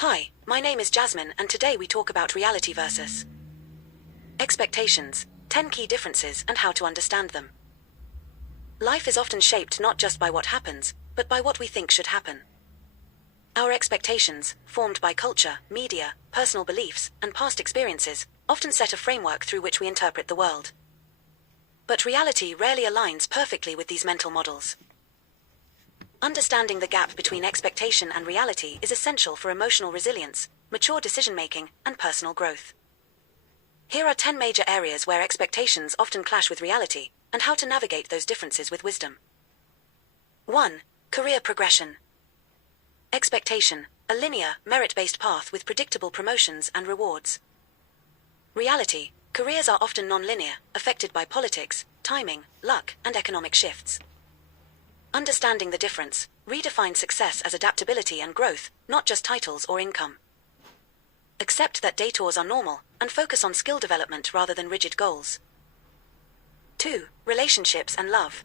Hi, my name is Jasmine, and today we talk about reality versus expectations, 10 key differences and how to understand them. Life is often shaped not just by what happens, but by what we think should happen. Our expectations, formed by culture, media, personal beliefs, and past experiences, often set a framework through which we interpret the world. But reality rarely aligns perfectly with these mental models. Understanding the gap between expectation and reality is essential for emotional resilience, mature decision-making, and personal growth. Here are 10 major areas where expectations often clash with reality, and how to navigate those differences with wisdom. 1. Career progression. Expectation, a linear, merit-based path with predictable promotions and rewards. Reality, careers are often non-linear, affected by politics, timing, luck, and economic shifts. Understanding the difference, redefine success as adaptability and growth, not just titles or income. Accept that detours are normal, and focus on skill development rather than rigid goals. 2. Relationships and love.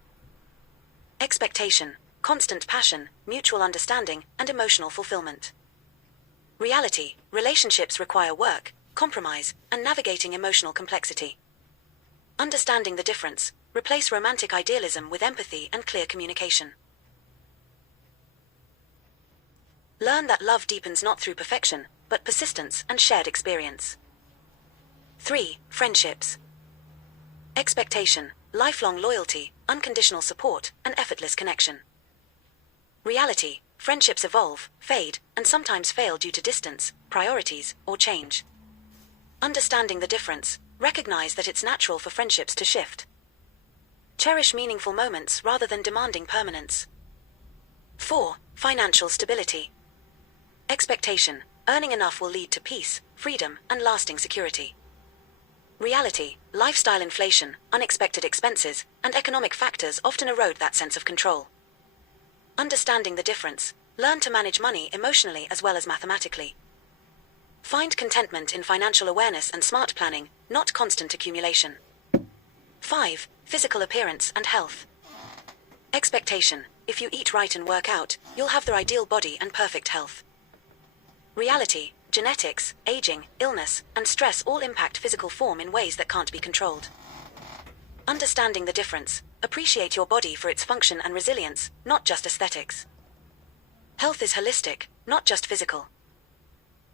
Expectation, constant passion, mutual understanding, and emotional fulfillment. Reality, relationships require work, compromise, and navigating emotional complexity. Understanding the difference, replace romantic idealism with empathy and clear communication. Learn that love deepens not through perfection, but persistence and shared experience. 3. Friendships. Expectation, lifelong loyalty, unconditional support, and effortless connection. Reality, friendships evolve, fade, and sometimes fail due to distance, priorities, or change. Understanding the difference, recognize that it's natural for friendships to shift. Cherish meaningful moments rather than demanding permanence. 4. Financial stability. Expectation, earning enough will lead to peace, freedom, and lasting security. Reality, lifestyle inflation, unexpected expenses, and economic factors often erode that sense of control. Understanding the difference, learn to manage money emotionally as well as mathematically. Find contentment in financial awareness and smart planning, not constant accumulation. 5. Physical appearance and health. Expectation, if you eat right and work out, you'll have the ideal body and perfect health. Reality, genetics, aging, illness, and stress all impact physical form in ways that can't be controlled. Understanding the difference, appreciate your body for its function and resilience, not just aesthetics. Health is holistic, not just physical.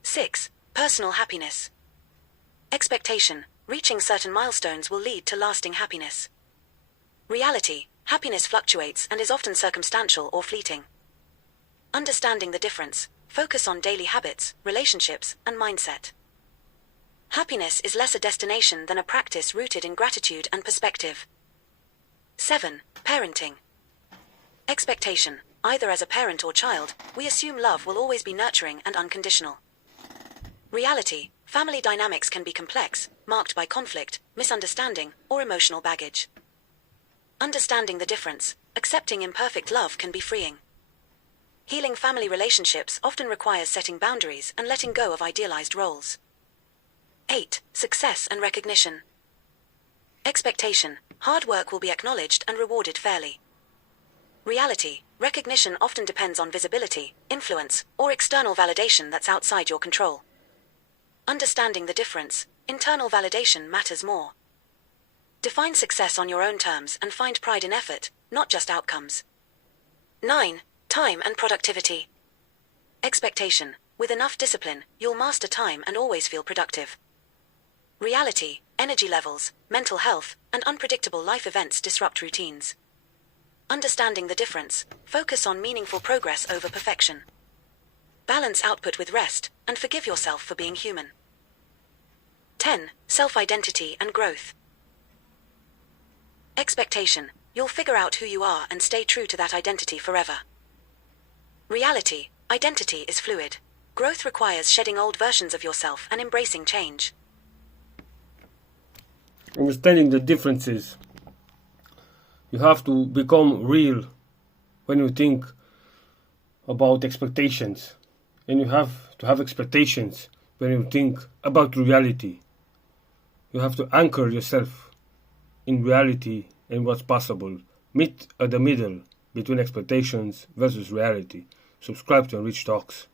6. Personal happiness. Expectation, reaching certain milestones will lead to lasting happiness. Reality, happiness fluctuates and is often circumstantial or fleeting. Understanding the difference, focus on daily habits, relationships, and mindset. Happiness is less a destination than a practice rooted in gratitude and perspective. 7. Parenting. Expectation, either as a parent or child, we assume love will always be nurturing and unconditional. Reality, family dynamics can be complex, marked by conflict, misunderstanding, or emotional baggage. Understanding the difference, accepting imperfect love can be freeing. Healing family relationships often requires setting boundaries and letting go of idealized roles. 8. Success and recognition. Expectation, hard work will be acknowledged and rewarded fairly. Reality, recognition often depends on visibility, influence, or external validation that's outside your control. Understanding the difference, internal validation matters more. Define success on your own terms and find pride in effort, not just outcomes. 9. Time and productivity. Expectation, with enough discipline, you'll master time and always feel productive. Reality, energy levels, mental health, and unpredictable life events disrupt routines. Understanding the difference, focus on meaningful progress over perfection. Balance output with rest, and forgive yourself for being human. 10. Self-identity and growth. Expectation, you'll figure out who you are and stay true to that identity forever. Reality, identity is fluid. Growth requires shedding old versions of yourself and embracing change. Understanding the differences. You have to become real when you think about expectations. And you have to have expectations when you think about reality. You have to anchor yourself in reality and what's possible. Meet at the middle between expectations versus reality. Subscribe to Enrich Talks.